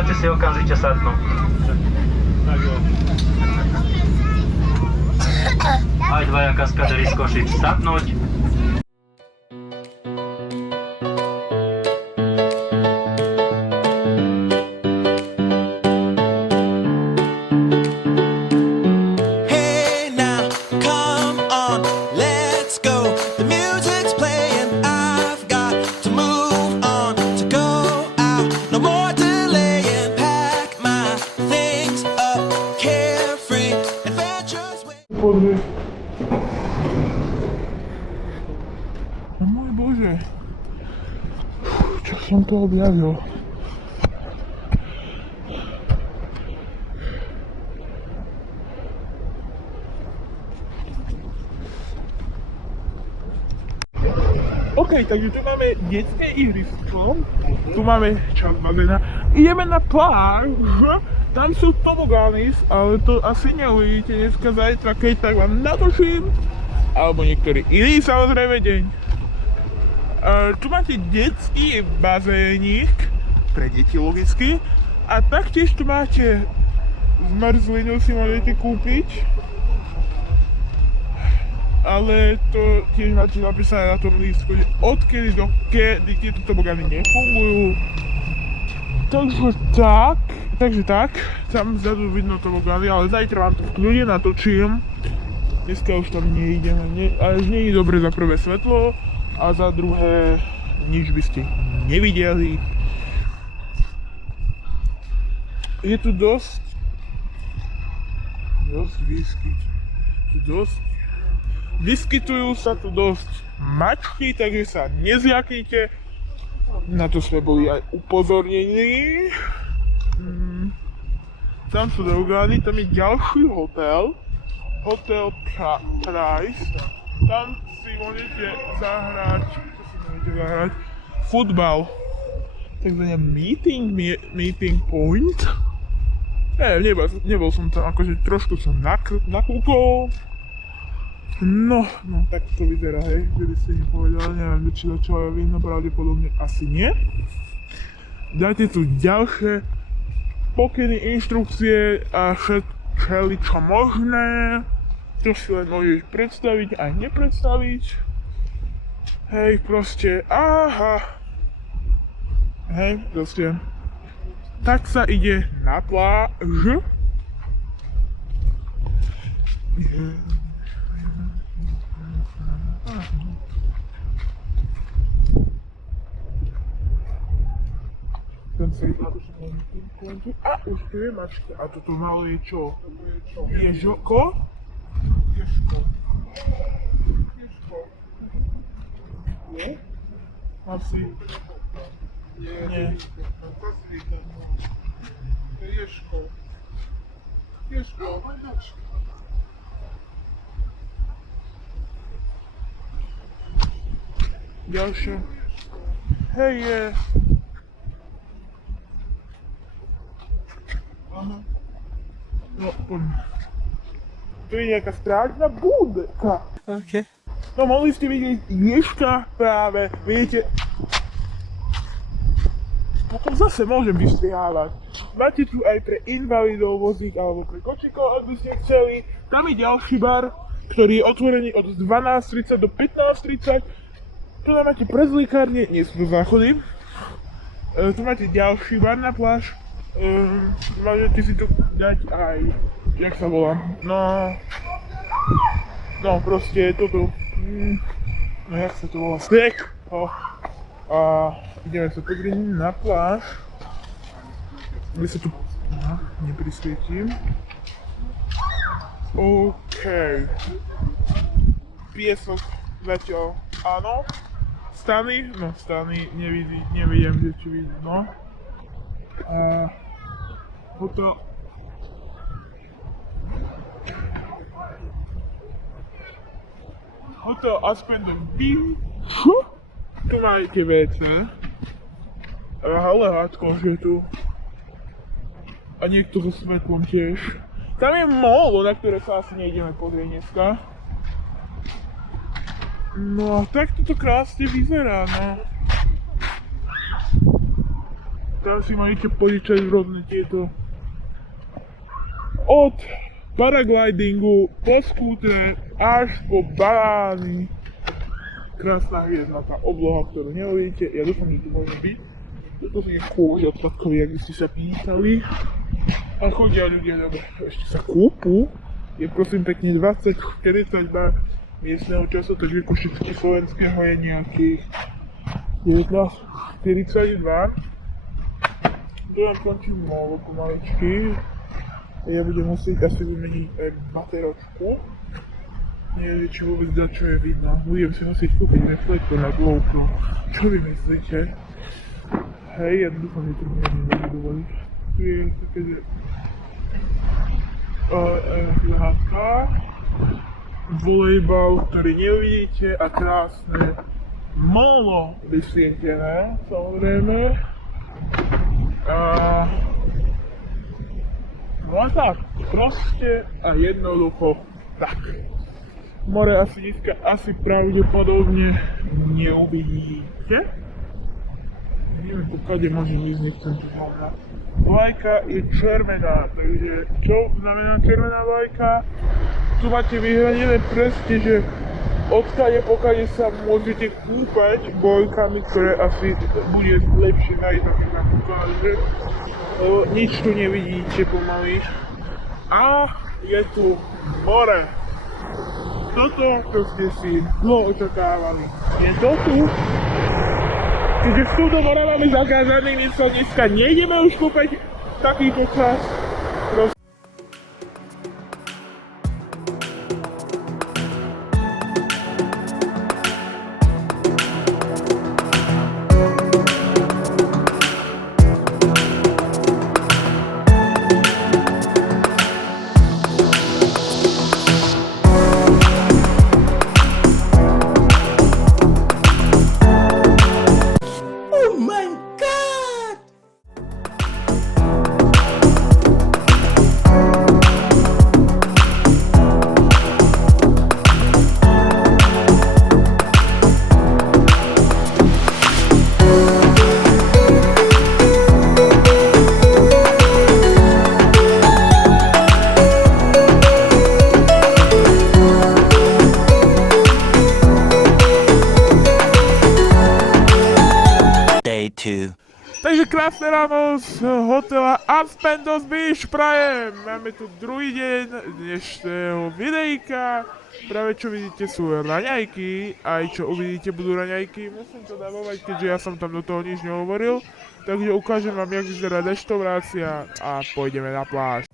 chcete si okamžite sadnúť. Aj dvaja kaskaderi z Košic sadnúť. No môj Bože, čo som to objavil? OK, takže tu máme detské ihrisko, tu máme časť bazéna, ideme na pláž, tam sú tobogány, ale to asi neuvidíte dneska, zajtra, keď tak vám natočím, alebo niektorý iný samozrejme deň. Tu máte detský bazénik, pre deti logicky, a taktiež tu máte zmrzlinu, si môžete kúpiť. Ale to tiež máte napísané na tom lístku, že odkedy do kedy tieto tobogány nefungujú. Takže tak, tam vzadu vidno tobogány, ale zajtra vám to v kľude natočím. Dneska už tam neideme, ale už nie je dobre za prvé svetlo a za druhé nič by ste nevideli. Je tu dosť vyskytujú sa tu dosť mačky, takže sa nezľaknite. Na to sme boli aj upozornení. Tam sú tobogány, tam je ďalší hotel. Hotel Price. Tam si môžete zahrať, futbal. Takzvané meeting point. Nebol som tam, akože trošku som nakúkol. No, tak to vyzerá, hej, že by ste nepovedali, neviem, či to čo je víno, pravdepodobne asi nie. Dajte tu ďalšie pokyny, inštrukcie a všeličo možné, čo si len môžeš predstaviť aj nepredstaviť. Hej, proste, hej, proste, tak sa ide na pláž. A už tu je mačka. A toto malo je čo? Ježko? Nie? Asi. Nie. Ježko. Ďalšie. Hej, je. No, poďme. Tu je nejaká strážna budka. OK. No, mohli ste vidieť ježka práve, vidíte. Potom zase môžem vystrihávať. Máte tu aj pre invalidov vozík alebo pre kočíkov, ak by ste chceli. Tam je ďalší bar, ktorý je otvorený od 12:30 do 15:30. Tu máte prezlíkárne, nie sú to záchody. Tu máte ďalší bar na pláž. Môžete si tu dať aj, jak sa volá, no proste toto, no jak sa to volá, snack. A ideme sa pozrieť na pláž, kde sa tu, neprisvietím. OK, piesok zatiaľ áno, stany nevidím, že či vidí, no. A hotel Aspen Beach. Tu máte WC. Ale hádko, že tu. A niekto so svetlom tiež. Tam je mall, na ktoré sa asi nejdeme pozrieť dneska. No a tak toto krásne vyzerá, no. tam si máte požičať rôzne tieto od paraglidingu po skútre až po balány. Krásna hviezdnatá obloha, ktorú neuvidíte. Ja dúfam, že tu môže byť. Toto sú kôži odpadkový, ak by ste sa pýtali. A chodia ľudia, dobre, ešte sa kúpu. Je prosím pekne 20-40 bar miestneho času, takže Košicky slovenského je nejakých 19:42. Tu vám končím molo pomaličky. Ja budem musieť asi vymeniť aj bateročku. Neviem, či vôbec dá, čo je vidno. Budem si musieť kúpiť reflektor na GoPro. Čo vy myslíte? Hej, ja dúfam, že to nebudem dovoliť. Tu je také, že hľadka, volejbal, ktorý neuvidíte a krásne molo vysvietené, samozrejme. No a tak, proste a jednoducho tak. More asi dneska asi pravdepodobne neuvidíte. Neviem, kade môžem ísť, nechcem tu hľadať. Vlajka je červená, takže čo znamená červená vlajka? Tu máte vyhranené presne, že odkade pokade sa môžete kúpať bojkami, ktoré asi bude lepšie nájsť, ako nám ukáže. Nič tu nevidíte pomaly. A je tu more. Toto, čo ste si dlho očakávali. Je to tu. Keďže sú to more máme zakázané, my sa dneska nejdeme už kúpať takýto čas. Takže krásne ráno z hotela Aspendos Beach prajem. Máme tu druhý deň dnešného videjka. Práve čo vidíte sú raňajky, aj čo uvidíte budú raňajky. Musím to dávovať, keďže ja som tam do toho nič nehovoril. Takže ukážem vám, jak vyzerá reštaurácia a pôjdeme na pláž.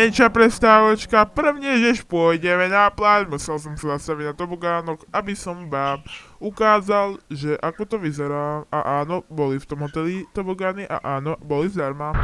menšia prestávočka, prvne, než pôjdeme na pláž, musel som sa zastaviť na tobogánoch, aby som vám ukázal, že ako to vyzerá. A áno, boli v tom hoteli tobogány a áno, boli zdarma.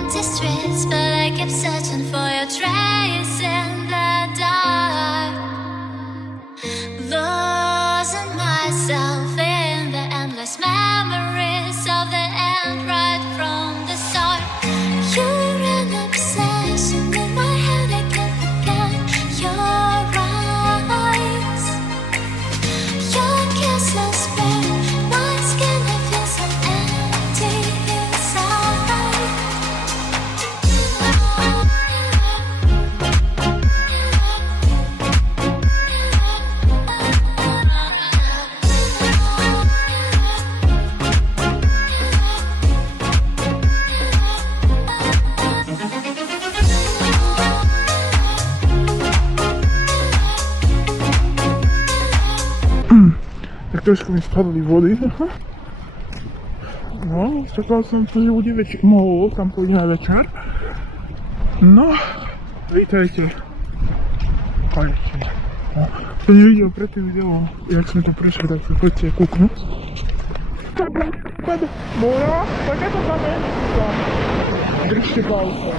Empty streets, but I kept searching for your trace in the dark. Losing myself in the endless memories of the end right from the start. You're an obsession in my head, I can't forget your eyes. Your kiss lost bare my skin, I feel so empty inside. Tak trošku mi spadli vody. No, čakal som, že bude mohol, tam pôjdeme večer. No, vítajte. Poďte. No, to nevidel pred tým videom, jak sme to prešli, tak si poďte kúknuť. Pada, Mora, takéto kameň, držte palce.